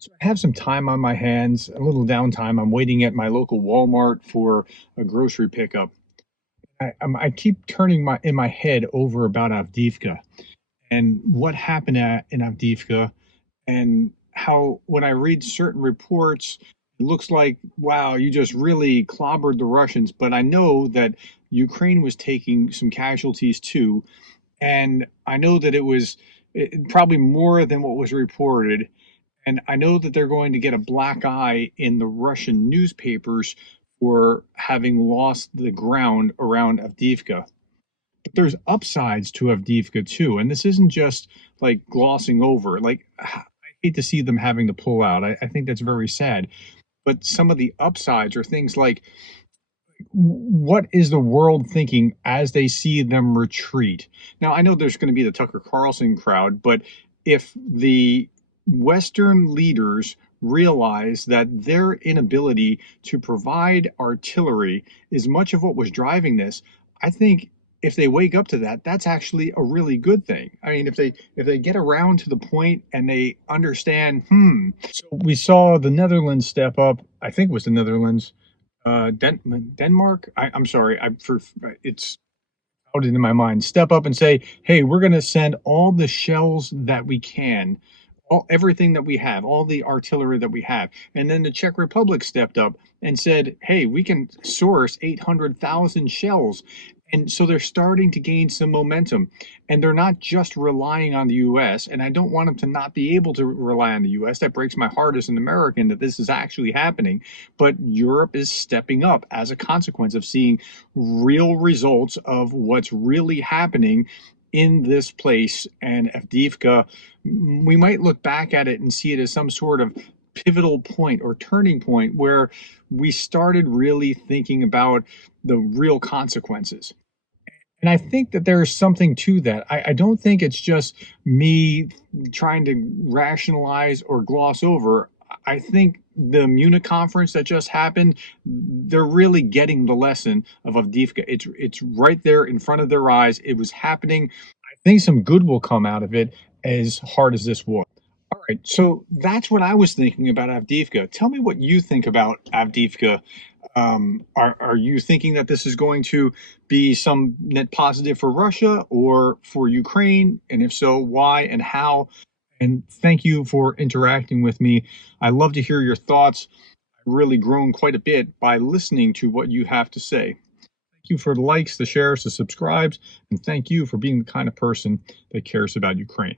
So I have some time on my hands, a little downtime. I'm waiting at my local Walmart for a grocery pickup. I keep turning my in my head over about Avdiivka and what happened in Avdiivka, and how when I read certain reports, it looks like, wow, you just really clobbered the Russians. But I know that Ukraine was taking some casualties too, and I know that probably more than what was reported. And I know that they're going to get a black eye in the Russian newspapers for having lost the ground around Avdiivka. But there's upsides to Avdiivka too. And this isn't just like glossing over. Like, I hate to see them having to pull out. I think that's very sad. But some of the upsides are things like, what is the world thinking as they see them retreat? Now, I know there's going to be the Tucker Carlson crowd, but if the Western leaders realize that their inability to provide artillery is much of what was driving this, I think if they wake up to that, that's actually a really good thing. I mean, if they get around to the point and they understand, so we saw the Netherlands step up. I think it was the Netherlands, Denmark. I'm sorry, it's out in my mind. Step up and say, "Hey, we're going to send all the shells that we can, everything that we have, all the artillery that we have." And then the Czech Republic stepped up and said, "Hey, we can source 800,000 shells." And so they're starting to gain some momentum, and they're not just relying on the US. And I don't want them to not be able to rely on the US. That breaks my heart as an American that this is actually happening. But Europe is stepping up as a consequence of seeing real results of what's really happening in this place. And Avdiivka, we might look back at it and see it as some sort of pivotal point or turning point where we started really thinking about the real consequences. And I think that there is something to that. I don't think it's just me trying to rationalize or gloss over. I think the Munich conference that just happened, they're really getting the lesson of Avdiivka. It's right there in front of their eyes. It was happening. I think some good will come out of it, as hard as this was. All right, so that's what I was thinking about Avdiivka. Tell me what you think about Avdiivka. Are you thinking that this is going to be some net positive for Russia or for Ukraine? And if so, why and how? And thank you for interacting with me. I love to hear your thoughts. I've really grown quite a bit by listening to what you have to say. Thank you for the likes, the shares, the subscribes, and thank you for being the kind of person that cares about Ukraine.